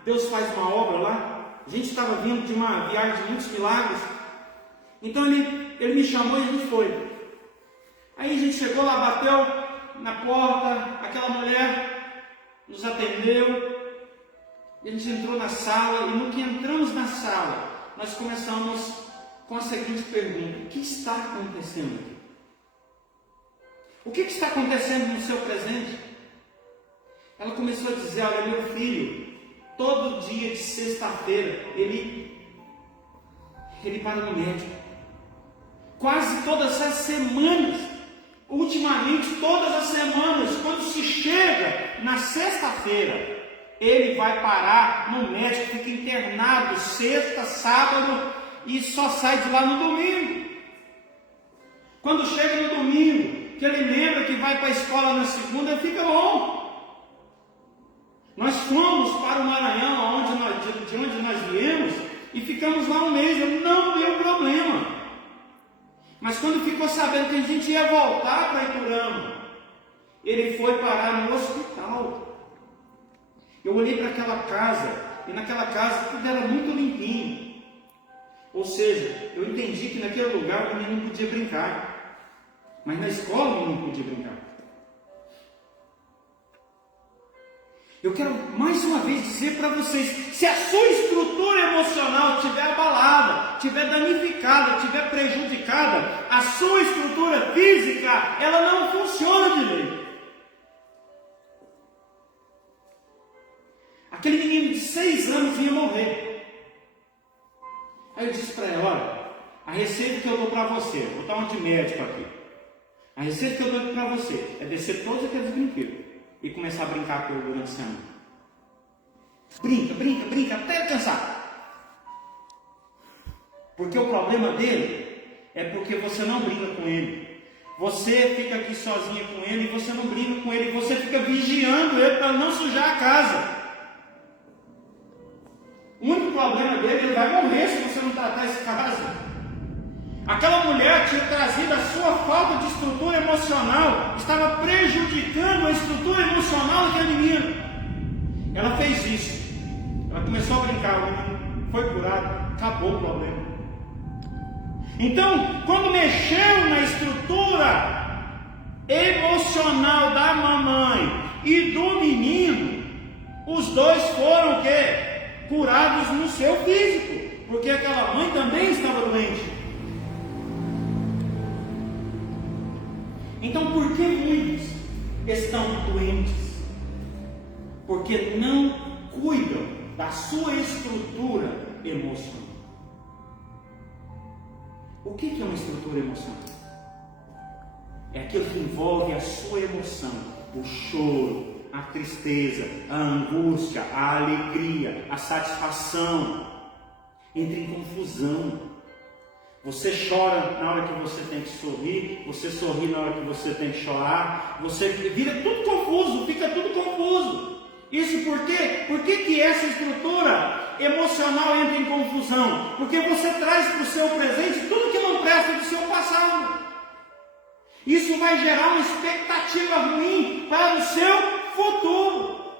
Deus faz uma obra lá. A gente estava vindo de uma viagem de muitos milagres. Então ele me chamou e a gente foi. Aí a gente chegou lá, bateu na porta, aquela mulher nos atendeu, e a gente entrou na sala, e no que entramos na sala, nós começamos com a seguinte pergunta: o que está acontecendo aqui? O que está acontecendo no seu presente? Ela começou a dizer: olha, meu filho, todo dia de sexta-feira, ele para no médico. Quase todas as semanas, ultimamente todas as semanas, quando se chega na sexta-feira, ele vai parar no médico, fica internado sexta, sábado e só sai de lá no domingo. Quando chega no domingo, que ele lembra que vai para a escola na segunda, fica bom. Nós fomos para o Maranhão, de onde nós viemos, E ficamos lá um mês, não deu problema. Mas quando ficou sabendo que a gente ia voltar para Iturama, ele foi parar no hospital. Eu olhei para aquela casa, e naquela casa tudo era muito limpinho. Ou seja, eu entendi que naquele lugar o menino podia brincar, mas na escola o menino podia brincar. Eu quero mais uma vez dizer para vocês, se a sua estrutura emocional estiver abalada, estiver danificada, estiver prejudicada, a sua estrutura física, ela não funciona direito. Aquele menino de 6 anos ia morrer. Aí eu disse para ela, olha, a receita que eu dou para você, vou dar uma de médico aqui. A receita que eu dou para você é descer todos aqueles brinquedos e começar a brincar com ele durante a semana. Brinca, até cansar. Porque o problema dele é porque você não brinca com ele. Você fica aqui sozinha com ele e você não brinca com ele. Você fica vigiando ele para não sujar a casa. O único problema dele, ele vai morrer se você não tratar esse caso. Aquela mulher tinha trazido a sua falta de estrutura emocional, estava prejudicando a estrutura emocional daquele menino. Ela fez isso. Ela começou a brincar, o menino foi curado, acabou o problema. Então, quando mexeu na estrutura emocional da mamãe e do menino, os dois foram o quê? Curados no seu físico, porque aquela mãe também estava doente. Então, por que muitos estão doentes? Porque não cuidam da sua estrutura emocional. O que é uma estrutura emocional? É aquilo que envolve a sua emoção, o choro, a tristeza, a angústia, a alegria, a satisfação. Entra em confusão. Você chora na hora que você tem que sorrir, você sorri na hora que você tem que chorar, você vira tudo confuso, fica tudo confuso. Isso por quê? Por que essa estrutura emocional entra em confusão? Porque você traz para o seu presente tudo que não presta do seu passado. Isso vai gerar uma expectativa ruim para o seu futuro.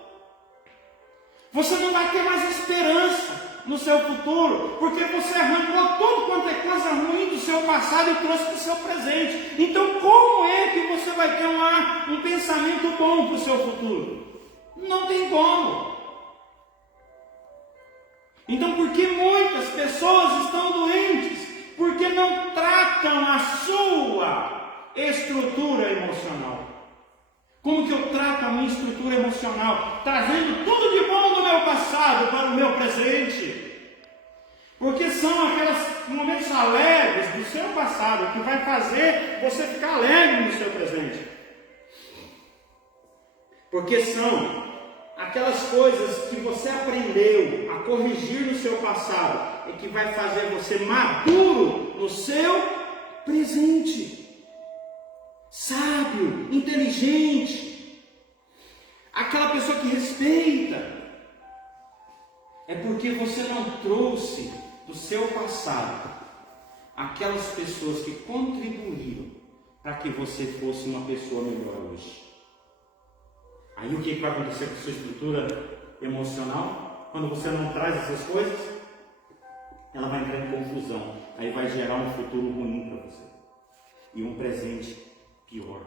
Você não vai ter mais esperança no seu futuro, porque você arrancou tudo quanto é coisa ruim do seu passado e trouxe para o seu presente. Então, como é que você vai ter um pensamento bom para o seu futuro? Não tem como. Então, por que muitas pessoas estão doentes? Porque não tratam a sua estrutura emocional. Como que eu trato a minha estrutura emocional? Trazendo tudo de bom do meu passado para o meu presente. Porque são aqueles momentos alegres do seu passado que vai fazer você ficar alegre no seu presente. Porque são aquelas coisas que você aprendeu a corrigir no seu passado e que vai fazer você maduro no seu presente. Sábio, inteligente, aquela pessoa que respeita. É porque você não trouxe do seu passado aquelas pessoas que contribuíram para que você fosse uma pessoa melhor hoje. Aí o que vai acontecer com a sua estrutura emocional? Quando você não traz essas coisas, ela vai entrar em confusão. Aí vai gerar um futuro ruim para você e um presente pior,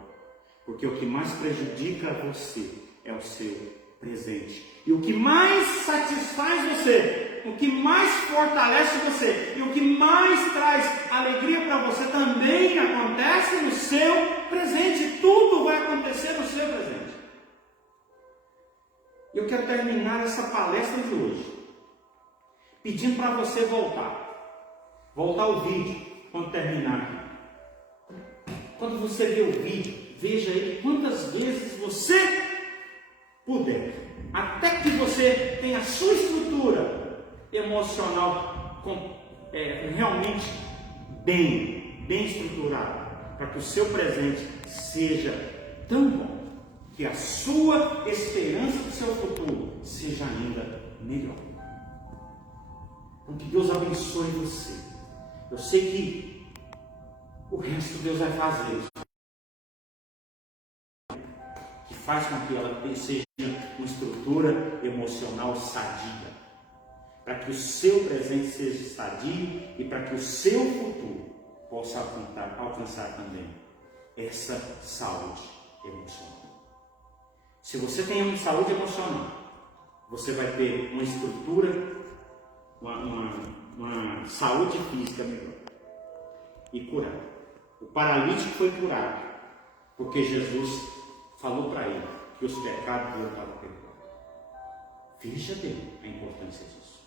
porque o que mais prejudica você é o seu presente, e o que mais satisfaz você, o que mais fortalece você, e o que mais traz alegria para você também acontece no seu presente. Tudo vai acontecer no seu presente. Eu quero terminar essa palestra de hoje pedindo para você voltar o vídeo quando terminar. Quando você vê o vídeo, veja ele quantas vezes você puder, até que você tenha a sua estrutura emocional realmente bem estruturada, para que o seu presente seja tão bom que a sua esperança do seu futuro seja ainda melhor. Então, que Deus abençoe você. Eu sei que o resto Deus vai fazer. Que faz com que ela seja uma estrutura emocional sadia. Para que o seu presente seja sadio e para que o seu futuro possa alcançar também essa saúde emocional. Se você tem uma saúde emocional, você vai ter uma estrutura, uma saúde física melhor e curada. O paralítico foi curado porque Jesus falou para ele que os pecados dele estavam perdoados. Veja bem a importância disso.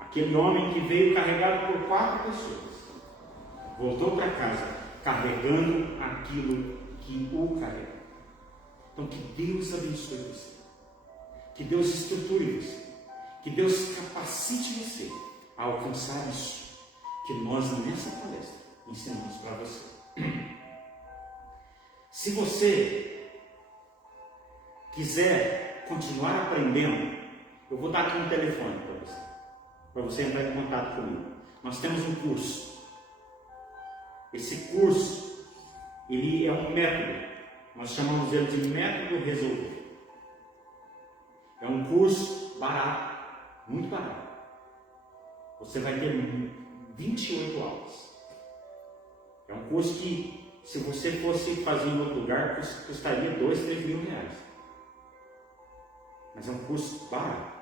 Aquele homem que veio carregado por 4 pessoas voltou para casa carregando aquilo que o carregou. Então, que Deus abençoe você, que Deus estruture você, que Deus capacite você a alcançar isso que nós nessa palestra ensinamos para você. Se você quiser continuar aprendendo, eu vou dar aqui um telefone para você entrar em contato comigo. Nós temos um curso. Esse curso, ele é um método. Nós chamamos ele de método resolver. É um curso barato, muito barato. Você vai ter 28 aulas. É um curso que, se você fosse fazer em outro lugar, custaria 2, 3 mil reais. Mas é um curso barato,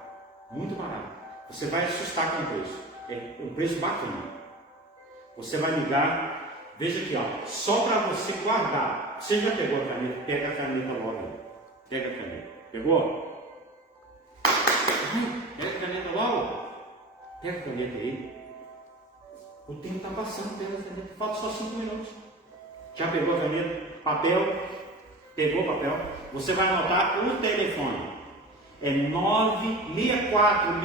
muito barato. Você vai assustar com o preço. É um preço bacana. Você vai ligar, veja aqui, ó, só para você guardar. Você já pegou a caneta? Pega a caneta logo aí. Pega a caneta. Pegou? Pega a caneta logo. Pega a caneta aí. O tempo está passando, pega a caneta. Falta só 5 minutos. Já pegou a caneta? Papel? Pegou o papel? Você vai anotar o telefone. É 984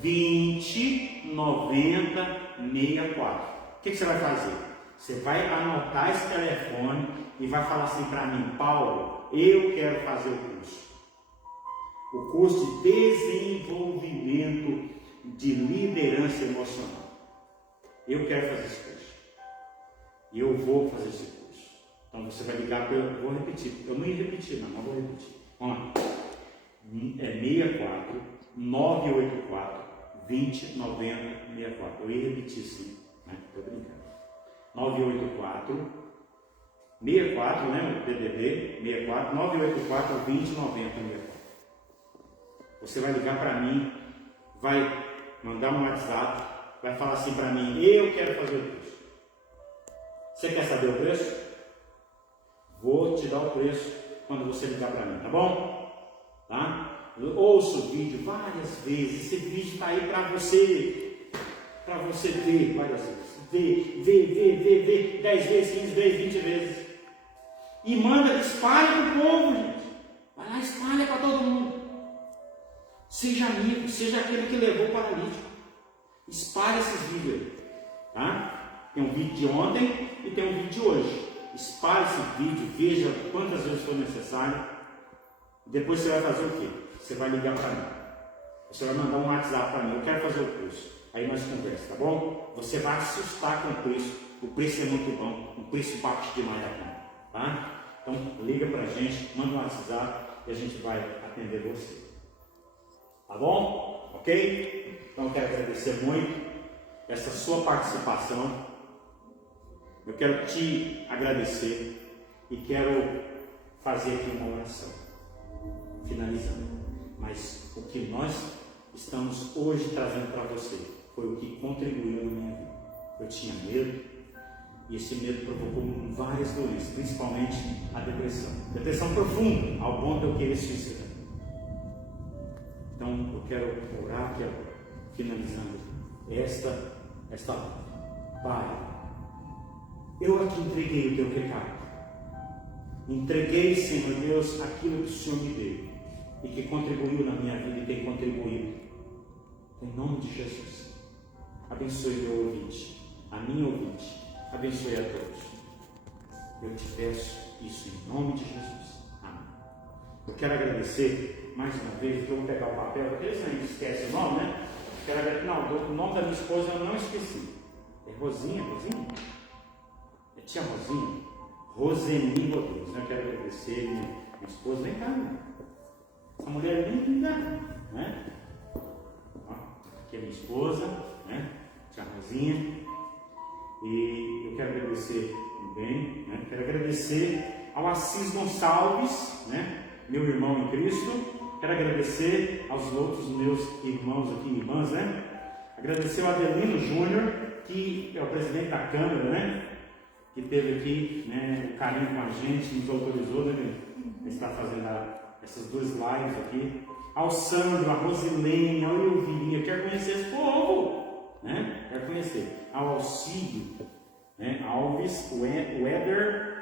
20 90 64. O que você vai fazer? Você vai anotar esse telefone e vai falar assim para mim: Paulo, eu quero fazer o curso. O curso de desenvolvimento de liderança emocional. Eu quero fazer esse curso. E eu vou fazer esse curso. Então você vai ligar, eu vou repetir. Eu não ia repetir, não vou repetir. Vamos lá. É 64 984 20 90 64. Eu ia repetir sim, né? Estou brincando. 984 64, né? O PDD 64 984 20 90 64. Você vai ligar para mim, vai mandar um WhatsApp, vai falar assim para mim: eu quero fazer o curso. Você quer saber o preço? Vou te dar o preço quando você ligar para mim, tá bom? Tá? Eu ouço o vídeo várias vezes. Esse vídeo está aí para você ver várias vezes. Ver 10 vezes, 15 vezes, 20 vezes. E manda, espalha para o povo, gente. Vai lá, espalha para todo mundo. Seja amigo, seja aquele que levou o paralítico. Espalhe esses vídeos aí, tá? Tem um vídeo de ontem e tem um vídeo de hoje. Espalhe esse vídeo, veja quantas vezes for necessário. Depois você vai fazer o quê? Você vai ligar para mim. Você vai mandar um WhatsApp para mim: eu quero fazer o curso. Aí nós conversamos, tá bom? Você vai assustar com o preço. O preço é muito bom. O preço bate demais a conta, tá? Então liga para a gente, manda um WhatsApp e a gente vai atender você. Tá bom? Ok? Então eu quero agradecer muito essa sua participação. Eu quero te agradecer e quero fazer aqui uma oração, finalizando. Mas o que nós estamos hoje trazendo para você foi o que contribuiu na minha vida. Eu tinha medo e esse medo provocou várias doenças, principalmente a depressão. Depressão profunda, ao ponto de eu querer suicidar. Então eu quero orar aqui agora, finalizando esta live. Pai, eu aqui entreguei o teu recado. Entreguei, Senhor Deus, aquilo que o Senhor me deu e que contribuiu na minha vida e tem contribuído. Em nome de Jesus, abençoe meu ouvinte, a minha ouvinte, abençoe a todos. Eu te peço isso em nome de Jesus. Amém. Eu quero agradecer mais uma vez, eu vou pegar o papel, porque eles não esquecem o nome, né? Não, o nome da minha esposa eu não esqueci. É Rosinha? É tia Rosinha? Roseni Rodrigues. Eu quero agradecer minha esposa. Vem cá, né? Essa mulher é linda, né? Ó, aqui é minha esposa, né? Tia Rosinha. E eu quero agradecer também, né? Quero agradecer ao Assis Gonçalves, né? Meu irmão em Cristo. Quero agradecer aos outros meus irmãos aqui e irmãs, né? Agradecer ao Adelino Júnior, que é o presidente da Câmara, né? Que teve aqui, né, o carinho com a gente, nos autorizou, né? Está fazendo essas duas lives aqui. Ao Sandro, a Rosilene, ao Elvirinha, quero conhecer esse povo, né? Quero conhecer. Ao Alcídio, né? Alves, o Éder,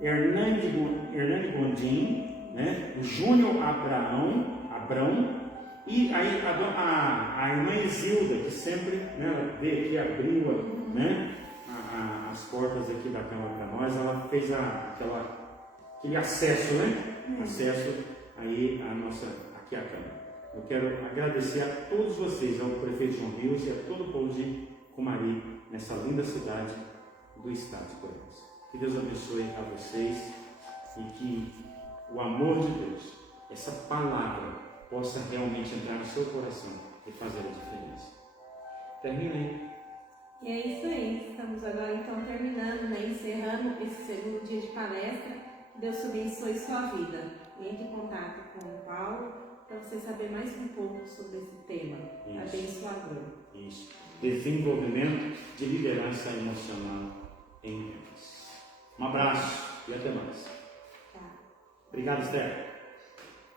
Hernani Gondim, né? O Júnior Abrão, e aí a irmã Isilda, que sempre, né, ela veio aqui, abriu, né, as portas aqui da Câmara para nós, ela fez aquele acesso, né? Acesso aí aqui à Câmara. Eu quero agradecer a todos vocês, ao prefeito João Rios e a todo o povo de Cumari, nessa linda cidade do estado de Goiás. Que Deus abençoe a vocês e que o amor de Deus, essa palavra, possa realmente entrar no seu coração e fazer a diferença. Terminei. E é isso aí. Estamos agora então terminando, né? Encerrando esse segundo dia de palestra. Deus abençoe sua vida. Entre em contato com o Paulo para você saber mais um pouco sobre esse tema. Isso. Abençoador. Isso. Desenvolvimento de liderança emocional em vendas. Um abraço e até mais. Tá. Obrigado, Esther.